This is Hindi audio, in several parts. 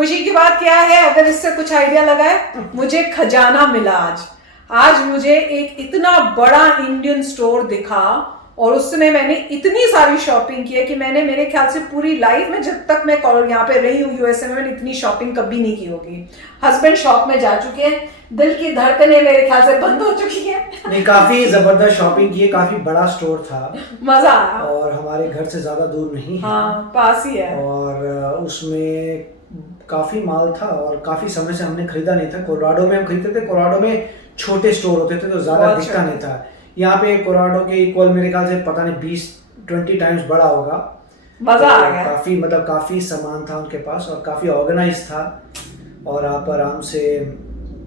खुशी की बात क्या है, अगर इससे कुछ आइडिया लगा है, मुझे खजाना मिला आज मुझे एक इतना बड़ा इंडियन स्टोर दिखा और उसमें मैंने इतनी सारी शॉपिंग की है कि मैंने मेरे ख्याल से पूरी लाइफ में, जब तक मैं यहाँ पे रही हूँ यूएसए में, मैंने इतनी शॉपिंग कभी नहीं की होगी। हस्बैंड शॉप में जा चुके हैं, दिल की धड़कनें मेरे ख्याल से बंद हो चुकी है। नहीं, काफी जबरदस्त शॉपिंग की है, काफी बड़ा स्टोर था, मजा आया। और हमारे घर से ज्यादा दूर नहीं है। हाँ, पास ही है। और उसमें काफी माल था और काफी समय से हमने खरीदा नहीं था। कोलोराडो में हम खरीदते थे, कोलोराडो में छोटे स्टोर होते थे तो ज्यादा दिखता नहीं था। यहाँ पे कोलोराडो के इक्वल मेरे ख्याल से पता नहीं 20-20 टाइम्स बड़ा होगा। मजा आ गया। काफी सामान था उनके पास और काफी ऑर्गेनाइज था, और आप आराम से,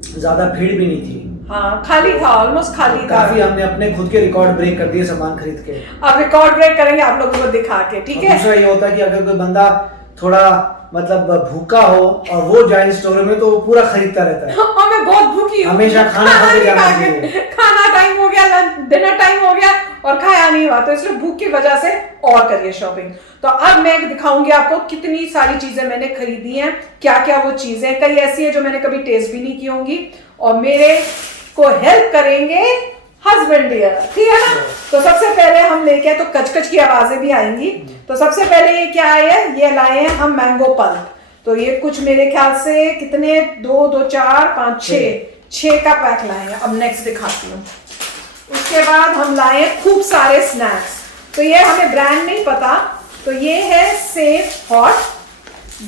ज्यादा भीड़ भी नहीं थी। हाँ, खाली था, ऑलमोस्ट खाली था। काफी हमने अपने खुद के रिकॉर्ड ब्रेक कर दिए सामान खरीद के। अब रिकॉर्ड ब्रेक करेंगे आप लोगों को दिखा के, ठीक है। दूसरा ये होता है कि अगर कोई बंदा थोड़ा मतलब भूखा हो और वो जाए स्टोर में तो वो पूरा खरीदता रहता है। हाँ, मैं बहुत भूखी हूँ, हमेशा खाना खा के जाना चाहिए। खाना टाइम हो गया, डिनर टाइम हो गया और खाया नहीं हुआ, तो इसलिए भूख की वजह से और करिए शॉपिंग। तो अब मैं दिखाऊंगी आपको कितनी सारी चीजें मैंने खरीदी हैं, क्या क्या वो चीजें, कई ऐसी है जो मैंने कभी टेस्ट भी नहीं की होंगी, और मेरे को हेल्प करेंगे हस्बैंड डियर, ठीक है ना। तो सबसे पहले हम लेके, तो कचकच की आवाजें भी आएंगी। तो सबसे पहले ये क्या है, ये लाए हैं हम मैंगो पल्प। तो ये कुछ मेरे ख्याल से कितने, 2, 2, 4, 5, 6 का पैक लाए हैं। अब नेक्स्ट दिखाती हूँ। उसके बाद हम लाए खूब सारे स्नैक्स। तो ये हमें ब्रांड नहीं पता, तो ये है सेफ हॉट,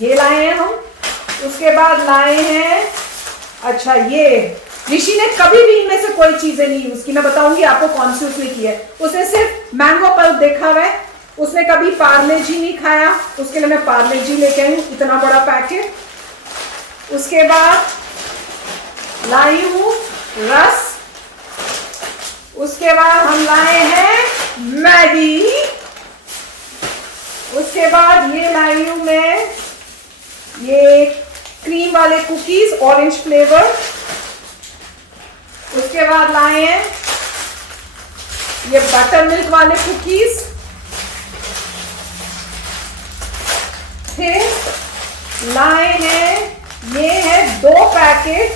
ये लाए हैं हम। उसके बाद लाए हैं, अच्छा ये ऋषि ने कभी भी इनमें से कोई चीजें नहीं यूज की, मैं बताऊंगी आपको कौन सी उसने की है। उसने सिर्फ मैंगो पल्प देखा हुआ है, उसने कभी पार्ले जी नहीं खाया, उसके लिए मैं पार्ले जी लेके आई हूँ, इतना बड़ा पैकेट। उसके बाद लाई हूँ रस। उसके बाद हम लाए हैं मैगी। उसके बाद ये लाई हूँ मैं ये क्रीम वाले कुकीज, ऑरेंज फ्लेवर। उसके बाद लाए हैं ये बटर मिल्क वाले कुकीज। फिर लाए हैं, ये है 2 पैकेट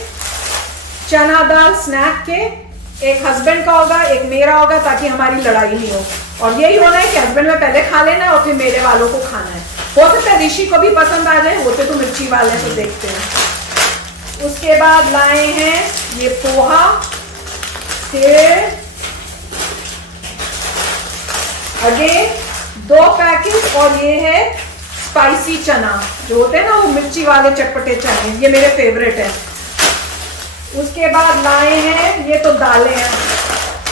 चना दाल स्नैक के, एक हस्बैंड का होगा, एक मेरा होगा, ताकि हमारी लड़ाई नहीं हो। और यही होना है कि हस्बैंड में पहले खा लेना और फिर मेरे वालों को खाना है। हो सकता है ऋषि को भी पसंद आ जाए, होते तो मिर्ची वाले, तो देखते हैं। उसके बाद लाए हैं ये पोहा। फिर अगेन 2 पैकेट, और ये है स्पाइसी चना, जो होते हैं ना वो मिर्ची वाले चटपटे चने, ये मेरे फेवरेट है। उसके बाद लाए हैं, ये तो दालें हैं,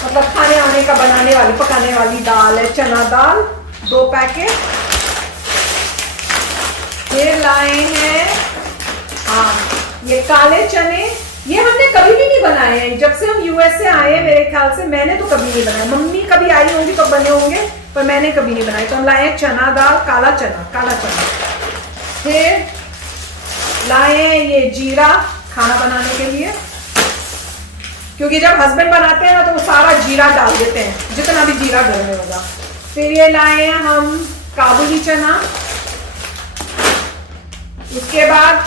मतलब खाने आने का बनाने वाली, पकाने वाली दाल है, चना दाल, 2 पैकेट। फिर लाए हैं हाँ ये काले चने, ये हमने कभी भी नहीं बनाए हैं जब से हम यूएस से आए हैं, मेरे ख्याल से मैंने तो कभी नहीं बनाया, मम्मी कभी आई होंगी तो बने होंगे, पर मैंने कभी नहीं बनाए। तो हम लाए हैं चना दाल, काला चना। फिर लाए हैं ये जीरा खाना बनाने के लिए, क्योंकि जब हस्बैंड बनाते हैं ना तो वो सारा जीरा डाल देते हैं, जितना भी जीरा घर में होगा। फिर ये लाए हैं हम काबुली चना। उसके बाद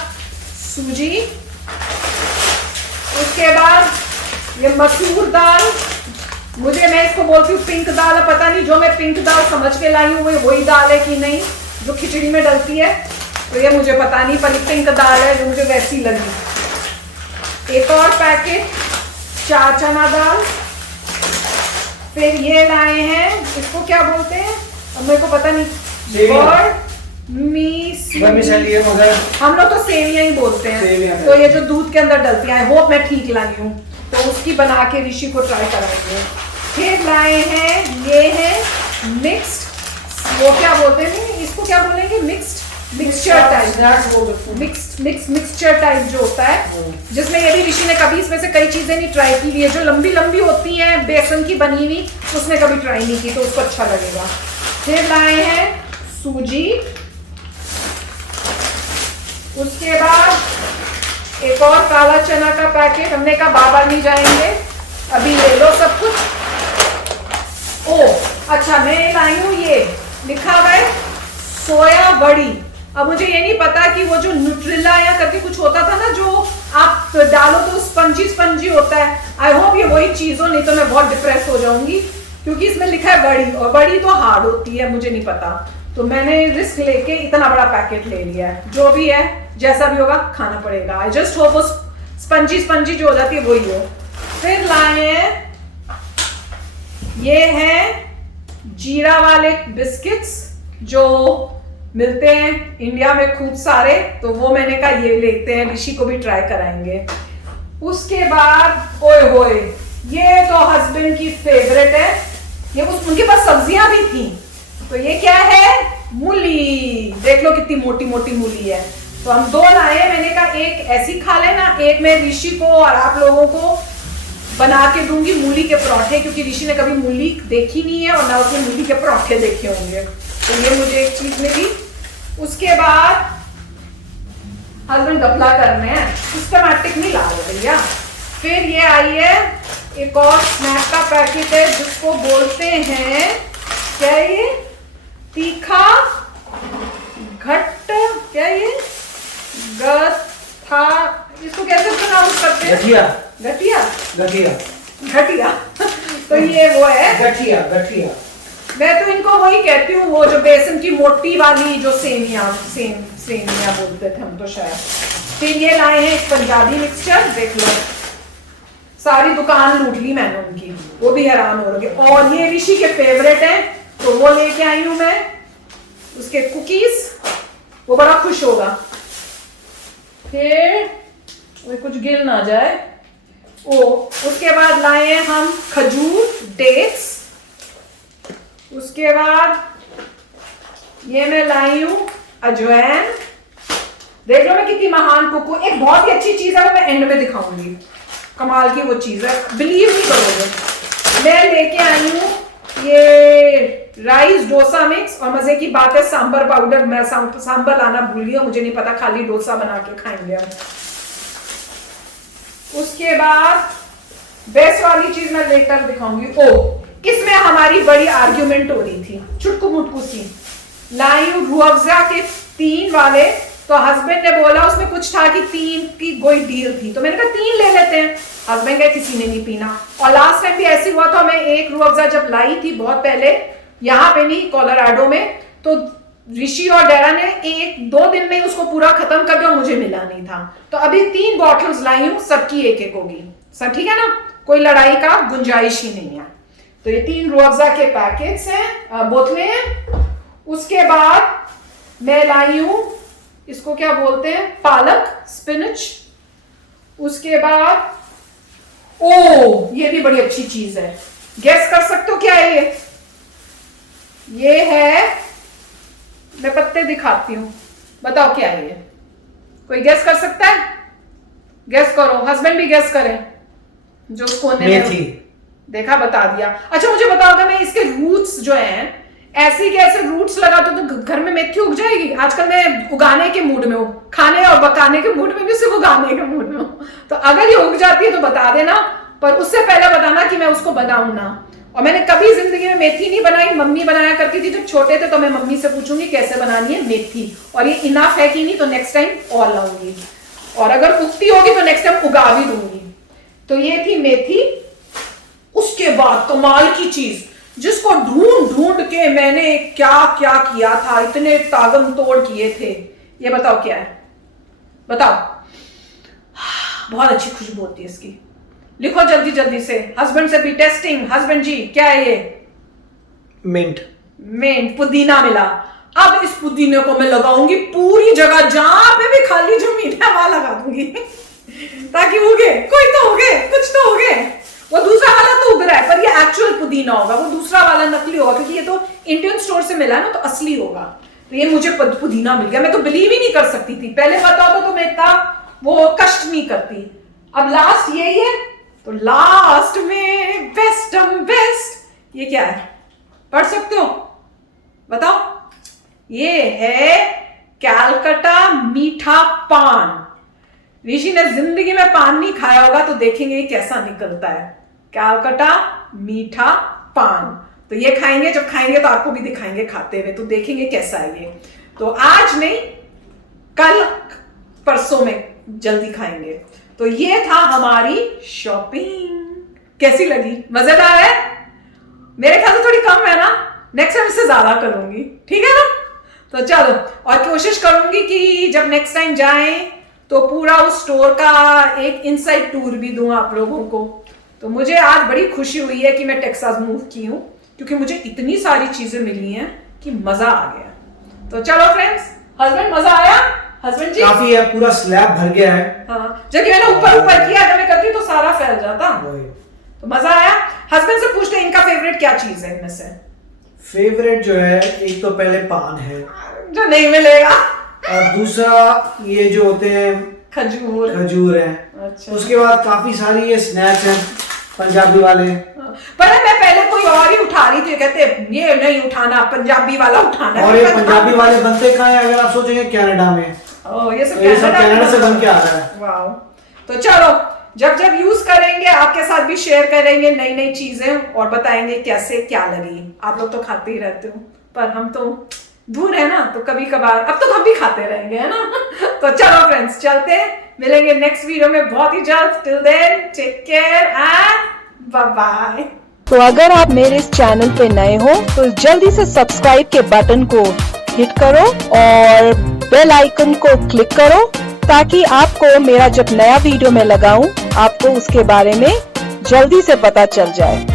सूजी। उसके बाद ये मसूर दाल, मैं इसको बोलती हूँ पिंक दाल, पता नहीं जो मैं पिंक दाल समझ के लाई हूँ वही दाल है कि नहीं जो खिचड़ी में डलती है, तो ये मुझे पता नहीं, पर पिंक दाल है जो मुझे वैसी लगी। एक और पैकेट चार चना दाल। फिर ये लाए हैं, इसको क्या बोलते हैं अब मेरे को पता नहीं, हम लोग तो सेवियां ही बोलते हैं। तो ये जो दूध के अंदर डलती है, आई होप मैं ठीक लाई हूँ, तो उसकी बना के ऋषि को ट्राई कराएंगे। फिर लाए हैं, ये है मिक्स्ड, वो क्या बोलते हैं इसको, क्या बोलेंगे, मिक्सचर टाइप, मिक्सचर टाइप जो होता है, जिसमें ये भी ऋषि ने कभी इसमें से कई चीजें नहीं ट्राई की हुई है, जो लंबी लंबी होती हैं बेसन की बनी हुई, उसने कभी ट्राई नहीं की, तो उसको अच्छा लगेगा। फिर लाए हैं सूजी। उसके बाद एक और काला चना का पैकेट, हमने कहा बाबा नहीं जाएंगे, अभी ले लो सब कुछ। ओ अच्छा, मैं लाई हूँ, ये लिखा हुआ है सोया बड़ी, अब मुझे ये नहीं पता कि वो जो न्यूट्रिला या करके कुछ होता था ना, जो आप डालो तो स्पंजी स्पंजी होता है, आई होप ये वही चीज हो, नहीं तो मैं बहुत डिप्रेस हो जाऊंगी, क्योंकि इसमें लिखा है बड़ी, और बड़ी तो हार्ड होती है, मुझे नहीं पता। तो मैंने रिस्क लेके इतना बड़ा पैकेट ले लिया है। जो भी है, जैसा भी होगा खाना पड़ेगा। आई जस्ट होप वो स्पंजी स्पंजी जो हो जाती है वही हो। फिर लाए हैं, ये है जीरा वाले बिस्किट्स जो मिलते हैं इंडिया में खूब सारे, तो वो मैंने कहा ये लेते हैं, ऋषि को भी ट्राई कराएंगे। उसके बाद ओए होए, ये तो हस्बैंड की फेवरेट है, ये उनके पास सब्जियां भी थी। तो ये क्या है, मूली, देख लो कितनी मोटी मोटी मूली है। तो हम 2 लाए, मैंने कहा एक ऐसी खा लेना, एक मैं ऋषि को और आप लोगों को बना के दूंगी मूली के पराठे, क्योंकि ऋषि ने कभी मूली देखी नहीं है और ना उसने मूली के पराठे देखे होंगे। तो ये मुझे एक चीज मिली। उसके बाद हस्बैंड गपला करने हैं, सिस्टमैटिक नहीं ला रहे भैया। फिर ये आई है एक और स्नैक का पैकेट है, जिसको बोलते हैं क्या, ये तीखा घट, क्या ये गथा, इसको कैसे प्रोनाउंस करते हैं, गठिया गठिया गठिया घटिया। तो ये वो है गठिया गठिया। मैं तो इनको वही कहती हूँ, वो जो बेसन की मोटी वाली जो सेमिया बोलते थे हम तो शायद। फिर ये लाए हैं एक पंजाबी मिक्सचर, देख लो सारी दुकान लूट ली मैंने उनकी, वो भी हैरान हो रहे। और ये ऋषि के फेवरेट है, तो वो लेके आई हूं मैं, उसके कुकीज, वो बड़ा खुश होगा। फिर वो कुछ गिर ना जाए। उसके बाद लाए हैं हम खजूर, डेट्स। उसके बाद ये मैं लाई हूं अजवाइन, देख लो मैं कितनी महान कुक हूं। एक बहुत ही अच्छी चीज है, वो मैं एंड में दिखाऊंगी, कमाल की वो चीज है, बिलीव नहीं करोगे। मैं लेके आई हूं ये राइस डोसा मिक्स, और मजे की बात है सांबर पाउडर, मैं सांबर लाना भूल गई, मुझे नहीं पता, खाली डोसा बना के खाएंगे हम। उसके बाद बेस्ट वाली चीज मैं लेकर दिखाऊंगी। इसमें हमारी बड़ी आर्ग्यूमेंट हो रही थी, चुटकू मुटकू सी। लाई हूं रूह अफ़ज़ा के 3 वाले, तो हस्बैंड ने बोला उसमें कुछ था कि 3 की कोई डील थी, तो मैंने कहा 3 ले लेते हैं। हस्बैंड का किसी ने नहीं पीना, और लास्ट टाइम भी ऐसे हुआ था, मैं एक रूह अफ़ज़ा जब लाई थी बहुत पहले, यहाँ पे नहीं कोलोराडो में, तो ऋषि और डेरा ने 1-2 दिन में उसको पूरा खत्म कर दिया, मुझे मिला नहीं था। तो अभी 3 बॉटल्स लाई हूं, सबकी एक होगी, सब ठीक है ना, कोई लड़ाई का गुंजाइश ही नहीं है। तो ये 3 रूह अफ़ज़ा के पैकेट्स हैं, बोतलें हैं। उसके बाद मैं लाई हूं, इसको क्या बोलते हैं, पालक, स्पिनच। उसके बाद ये भी बड़ी अच्छी चीज है, गेस कर सकते हो क्या है ये है, मैं पत्ते दिखाती हूं, बताओ क्या है ये, कोई गेस कर सकता है? गेस करो, हस्बैंड भी गेस करें, जो कोने में देखा बता दिया। अच्छा मुझे बताओ, अगर मैं इसके रूट्स जो हैं, ऐसे के ऐसे रूट्स लगाते तो घर में मेथी उग जाएगी? आजकल मैं उगाने के मूड में हूँ, खाने और पकाने के मूड में भी, सिर्फ उगाने के मूड में हूँ। तो अगर ये उग जाती है तो बता देना, पर उससे पहले बताना कि मैं उसको बनाऊं ना। और मैंने कभी जिंदगी में मेथी नहीं बनाई, मम्मी बनाया करती थी जब छोटे थे, तो मैं मम्मी से पूछूंगी कैसे बनानी है मेथी, और ये इनफ है कि नहीं, तो नेक्स्ट टाइम और लाऊंगी, और अगर उगती होगी तो नेक्स्ट टाइम उगा भी दूंगी। तो ये थी मेथी। उसके बाद कमाल की चीज, जिसको ढूंढ ढूंढ के मैंने क्या क्या किया था, इतने तागम तोड़ किए थे, ये बताओ क्या है, बताओ। बहुत अच्छी खुशबू होती है इसकी, लिखो जल्दी जल्दी से, हस्बैंड से भी टेस्टिंग। हस्बैंड जी क्या है ये? मिंट, पुदीना मिला। अब इस पुदीने को मैं लगाऊंगी पूरी जगह, जहां पे भी खाली जमीन है वहां लगा दूंगी ताकि उगे, कोई तो उगे, कुछ तो उगे। वो दूसरा वाला तो उग रहा है, पर ये एक्चुअल पुदीना होगा, वो दूसरा वाला नकली होगा, क्योंकि ये तो इंडियन स्टोर से मिला ना, तो असली होगा। तो ये मुझे पुदीना मिल गया, मैं तो बिलीव ही नहीं कर सकती थी, पहले पता होता तो मैं इतना वो कष्ट नहीं करती। अब लास्ट यही है, तो लास्ट में बेस्ट ये क्या है, पढ़ सकते हो, बताओ। ये है कैलकटा मीठा पान। ऋषि ने जिंदगी में पान नहीं खाया होगा, तो देखेंगे कैसा निकलता है, कैलकटा मीठा पान। तो ये खाएंगे, जब खाएंगे तो आपको भी दिखाएंगे खाते हुए, तो देखेंगे कैसा है ये। तो आज नहीं, कल परसों में जल्दी खाएंगे। तो ये था हमारी शॉपिंग। कैसी लगी? मजेदार है? मेरे ख्याल से थोड़ी कम है ना, नेक्स्ट टाइम इससे ज्यादा करूंगी, ठीक है ना? तो चलो, और कोशिश करूंगी कि जब नेक्स्ट टाइम जाएं तो पूरा उस स्टोर का एक इनसाइड टूर भी दूं आप लोगों को। तो मुझे आज बड़ी खुशी हुई है कि मैं टेक्सास मूव की हूं, क्योंकि मुझे इतनी सारी चीजें मिली हैं कि मजा आ गया। तो चलो फ्रेंड्स, हस्बैंड मजा आया? हस्बैंड जी काफी है, पूरा स्लैब भर गया है। हाँ, जबकि मैंने ऊपर किया, अगर मैं करती तो सारा फैल जाता। तो मजा आया। हस्बैंड से पूछते हैं इनका फेवरेट क्या चीज है इनमें से? फेवरेट जो है, एक तो पहले पान है जो नहीं मिलेगा, और दूसरा ये जो होते हैं खजूर है। अच्छा। उसके बाद काफी सारी ये स्नैक्स हैं पंजाबी वाले। पर मैं पहले कोई और ही उठा रही थी, कहते ये नहीं उठाना, पंजाबी वाला उठाना। और ये पंजाबी वाले बनते कहाँ हैं? अगर आप सोचेंगे कनाडा में। ये सब कनाडा से बन के आ रहा है। वाओ। तो चलो, जब यूज करेंगे आपके साथ भी शेयर करेंगे नई नई चीजें, और बताएंगे कैसे क्या लगी। आप लोग तो खाते ही रहते हो, पर हम तो दूर है ना, तो कभी कभार अब तो हम भी खाते रहेंगे, है ना? तो चलो फ्रेंड्स, चलते हैं, मिलेंगे नेक्स्ट वीडियो में बहुत ही जल्द। Till then take care and bye bye. तो अगर आप मेरे इस चैनल पे नए हो तो जल्दी से सब्सक्राइब के बटन को हिट करो और बेल आइकन को क्लिक करो, ताकि आपको मेरा जब नया वीडियो मैं लगाऊं आपको उसके बारे में जल्दी से पता चल जाए।